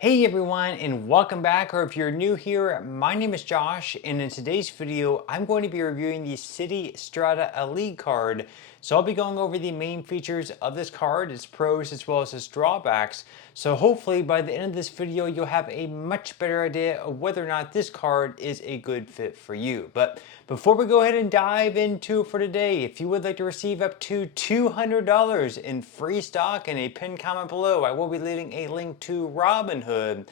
Hey everyone, and welcome back, or if you're new here, my name is Josh, and in today's video I'm going to be reviewing the Citi Strata Elite Card. So I'll be going over the main features of this card, its pros as well as its drawbacks. So hopefully by the end of this video you'll have a much better idea of whether or not this card is a good fit for you. But before we go ahead and dive into it for today, if you would like to receive up to $200 in free stock in a pinned comment below, I will be leaving a link to Robinhood.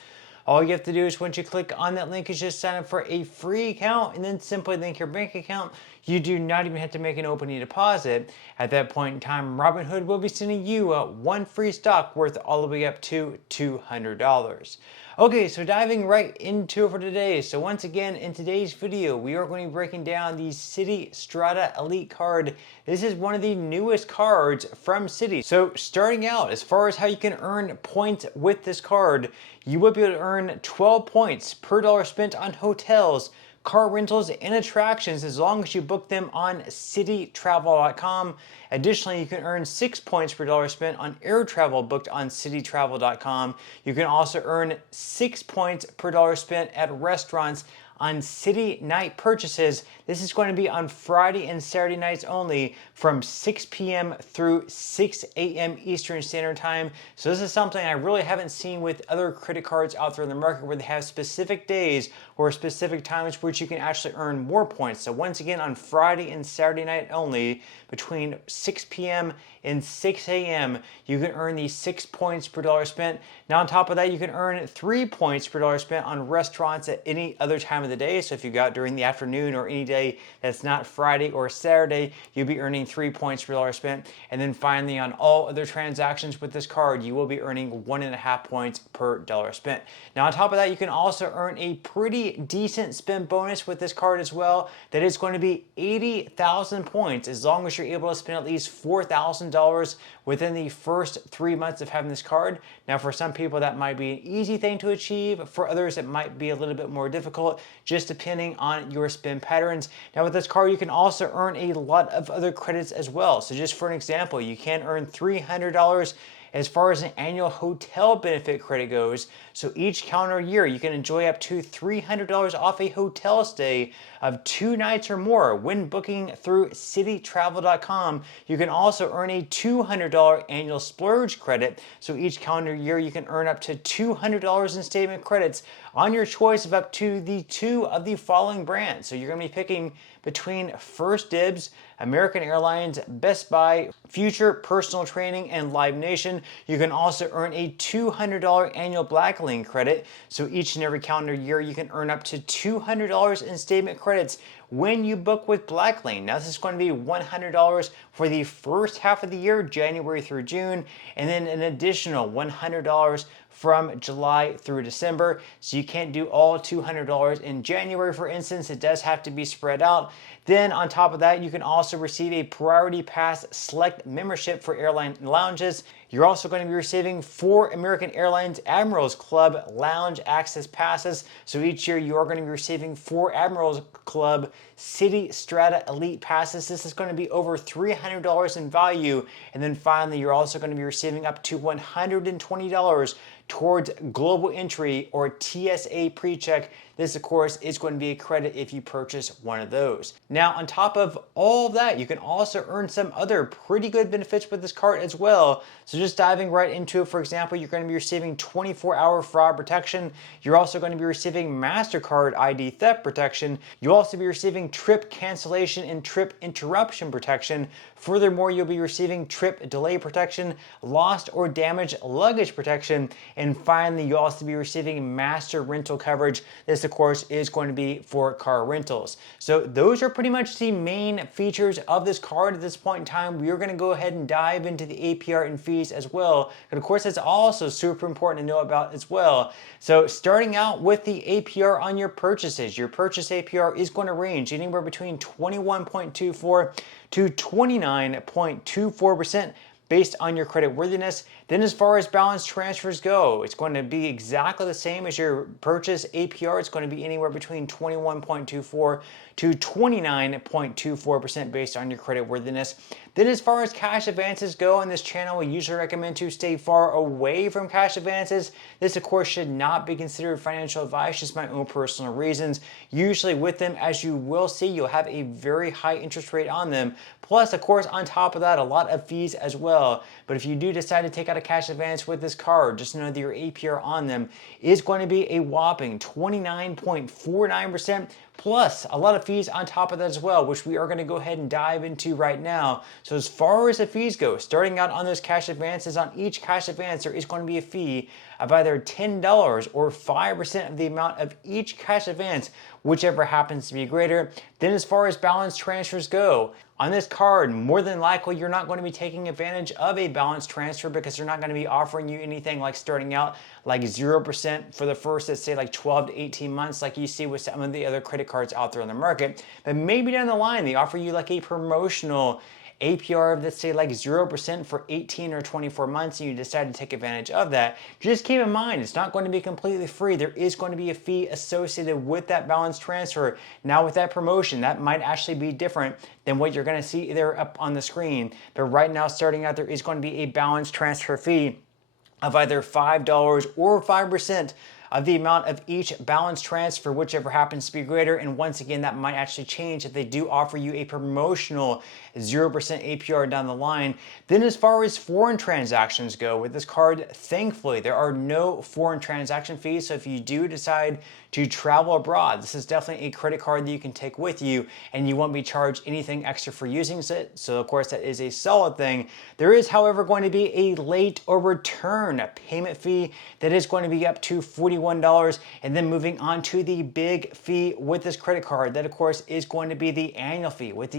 All you have to do is once you click on that link is just sign up for a free account and then simply link your bank account. You do not even have to make an opening deposit. At that point in time, Robinhood will be sending you one free stock worth all the way up to $200. Okay, so diving right into it for today. So once again, in today's video, we are going to be breaking down the Citi Strata Elite Card. This is one of the newest cards from Citi. So starting out, as far as how you can earn points with this card, you will be able to earn 12 points per dollar spent on hotels, car rentals, and attractions as long as you book them on cititravel.com. Additionally, you can earn 6 points per dollar spent on air travel booked on cititravel.com. You can also earn 6 points per dollar spent at restaurants on Citi night purchases. This is going to be on Friday and Saturday nights only from 6 p.m. through 6 a.m. Eastern Standard Time. So this is something I really haven't seen with other credit cards out there in the market where they have specific days or specific times which you can actually earn more points. So once again, on Friday and Saturday night only, between 6 p.m. and 6 a.m., you can earn these 6 points per dollar spent. Now on top of that, you can earn 3 points per dollar spent on restaurants at any other time of the day. So if you go out during the afternoon or any day that's not Friday or Saturday, you'll be earning 3 points per dollar spent. And then finally, on all other transactions with this card, you will be earning 1.5 points per dollar spent. Now on top of that, you can also earn a pretty decent spend bonus with this card as well. That is going to be 80,000 points as long as you're able to spend at least $4,000 within the first 3 months of having this card. Now for some people that might be an easy thing to achieve. For others it might be a little bit more difficult, just depending on your spend patterns. Now with this card you can also earn a lot of other credits as well. So just for an example, you can earn $300 as far as an annual hotel benefit credit goes. So each calendar year you can enjoy up to $300 off a hotel stay of 2 nights or more when booking through cititravel.com. You can also earn a $200 annual splurge credit. So each calendar year you can earn up to $200 in statement credits on your choice of up to the 2 of the following brands. So you're going to be picking between First Dibs, American Airlines, Best Buy, Future Personal Training, and Live Nation. You can also earn a $200 annual Blacklink credit. So each and every calendar year you can earn up to $200 in statement credits when you book with Blacklink. Now this is going to be $100 for the first half of the year, January through June, and then an additional $100 from July through December. So you can't do all $200 in January, for instance. It does have to be spread out. Then on top of that, you can also receive a Priority Pass Select membership for airline lounges. You're also going to be receiving 4 American Airlines Admirals Club Lounge Access Passes. So each year you are going to be receiving 4 Admirals Club Citi Strata Elite Passes. This is going to be over $300 in value. And then finally, you're also going to be receiving up to $120 towards Global Entry or TSA PreCheck. This, of course, is going to be a credit if you purchase one of those. Now, on top of all of that, you can also earn some other pretty good benefits with this card as well. So just diving right into it, for example, you're going to be receiving 24-hour fraud protection. You're also going to be receiving MasterCard ID theft protection. You'll also be receiving trip cancellation and trip interruption protection. Furthermore, you'll be receiving trip delay protection, lost or damaged luggage protection, and finally, you'll also be receiving master rental coverage. This, of course, is going to be for car rentals. So those are pretty much the main features of this card at this point in time. We are going to go ahead and dive into the APR and fees as well. And of course, that's also super important to know about as well. So starting out with the APR on your purchases, your purchase APR is going to range anywhere between 21.24 to 29.24%. based on your credit worthiness. Then as far as balance transfers go, it's going to be exactly the same as your purchase APR. It's going to be anywhere between 21.24 to 29.24% based on your credit worthiness. Then as far as cash advances go on this channel, we usually recommend to stay far away from cash advances. This of course should not be considered financial advice, just my own personal reasons. Usually with them, as you will see, you'll have a very high interest rate on them. Plus, of course, on top of that, a lot of fees as well. But if you do decide to take out a cash advance with this card, just know that your APR on them is going to be a whopping 29.49%, plus a lot of fees on top of that as well, which we are going to go ahead and dive into right now. So as far as the fees go, starting out on those cash advances, on each cash advance, there is going to be a fee of either $10 or 5% of the amount of each cash advance, whichever happens to be greater. Then as far as balance transfers go, on this card, more than likely, you're not going to be taking advantage of a balance transfer because they're not going to be offering you anything like starting out like 0% for the first, let's say, like 12 to 18 months like you see with some of the other credit cards out there on the market. But maybe down the line, they offer you like a promotional APR of, let's say, like 0% for 18 or 24 months, and you decide to take advantage of that. Just keep in mind, it's not going to be completely free. There is going to be a fee associated with that balance transfer. Now with that promotion, that might actually be different than what you're going to see there up on the screen. But right now, starting out, there is going to be a balance transfer fee of either $5 or 5% of the amount of each balance transfer, whichever happens to be greater. And once again, that might actually change if they do offer you a promotional 0% APR down the line. Then as far as foreign transactions go, with this card, thankfully, there are no foreign transaction fees. So if you do decide to travel abroad, this is definitely a credit card that you can take with you and you won't be charged anything extra for using it. So of course, that is a solid thing. There is, however, going to be a late or return payment fee that is going to be up to $41. And then moving on to the big fee with this credit card, that of course is going to be the annual fee. With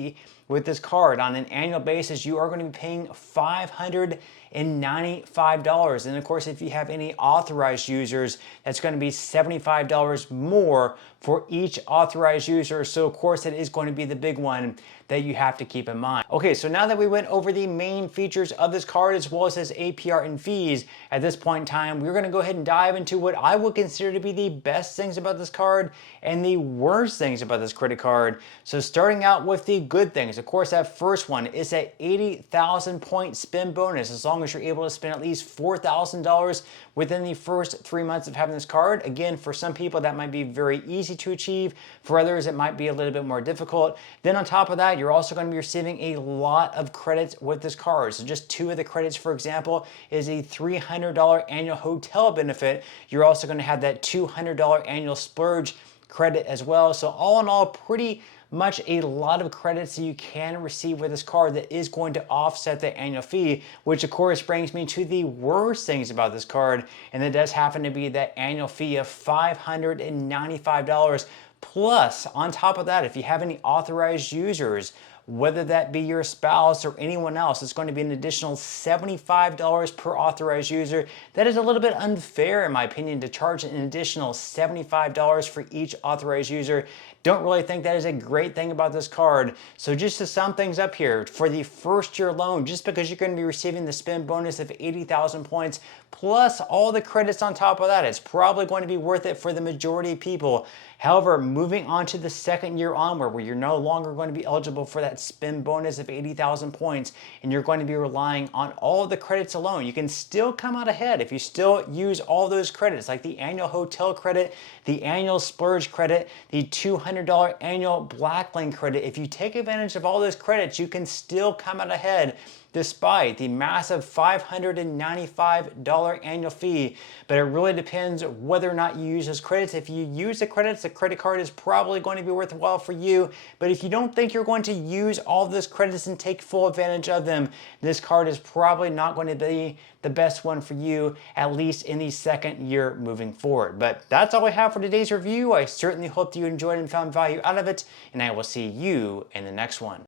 this card, on an annual basis, you are going to be paying $595. And of course, if you have any authorized users, that's going to be $75 more for each authorized user. So of course, it is going to be the big one that you have to keep in mind. Okay, so now that we went over the main features of this card as well as its APR and fees, at this point in time, we're going to go ahead and dive into what I would consider to be the best things about this card and the worst things about this credit card. So starting out with the good things, of course, that first one is that 80,000 point spend bonus. As long as you're able to spend at least $4,000 within the first 3 months of having this card. Again, for some people, that might be very easy to achieve. For others, it might be a little bit more difficult. Then on top of that, you're also going to be receiving a lot of credits with this card. So just two of the credits, for example, is a $300 annual hotel benefit. You're also going to have that $200 annual splurge credit as well. So all in all, pretty much a lot of credits that you can receive with this card that is going to offset the annual fee, which of course brings me to the worst things about this card, and that does happen to be that annual fee of $595. Plus, on top of that, if you have any authorized users, whether that be your spouse or anyone else, it's going to be an additional $75 per authorized user. That is a little bit unfair, in my opinion, to charge an additional $75 for each authorized user. Don't really think that is a great thing about this card. So just to sum things up here, for the first year loan, just because you're going to be receiving the spend bonus of 80,000 points, plus all the credits on top of that, it's probably going to be worth it for the majority of people. However, moving on to the second year onward, where you're no longer going to be eligible for that spend bonus of 80,000 points, and you're going to be relying on all the credits alone, you can still come out ahead if you still use all those credits, like the annual hotel credit, the annual splurge credit, the $200 annual black link credit. If you take advantage of all those credits, you can still come out ahead despite the massive $595 annual fee. But it really depends whether or not you use those credits. If you use the credits, the credit card is probably going to be worthwhile for you. But if you don't think you're going to use all of those credits and take full advantage of them, this card is probably not going to be the best one for you, at least in the second year moving forward. But that's all I have for today's review. I certainly hope that you enjoyed and found value out of it, and I will see you in the next one.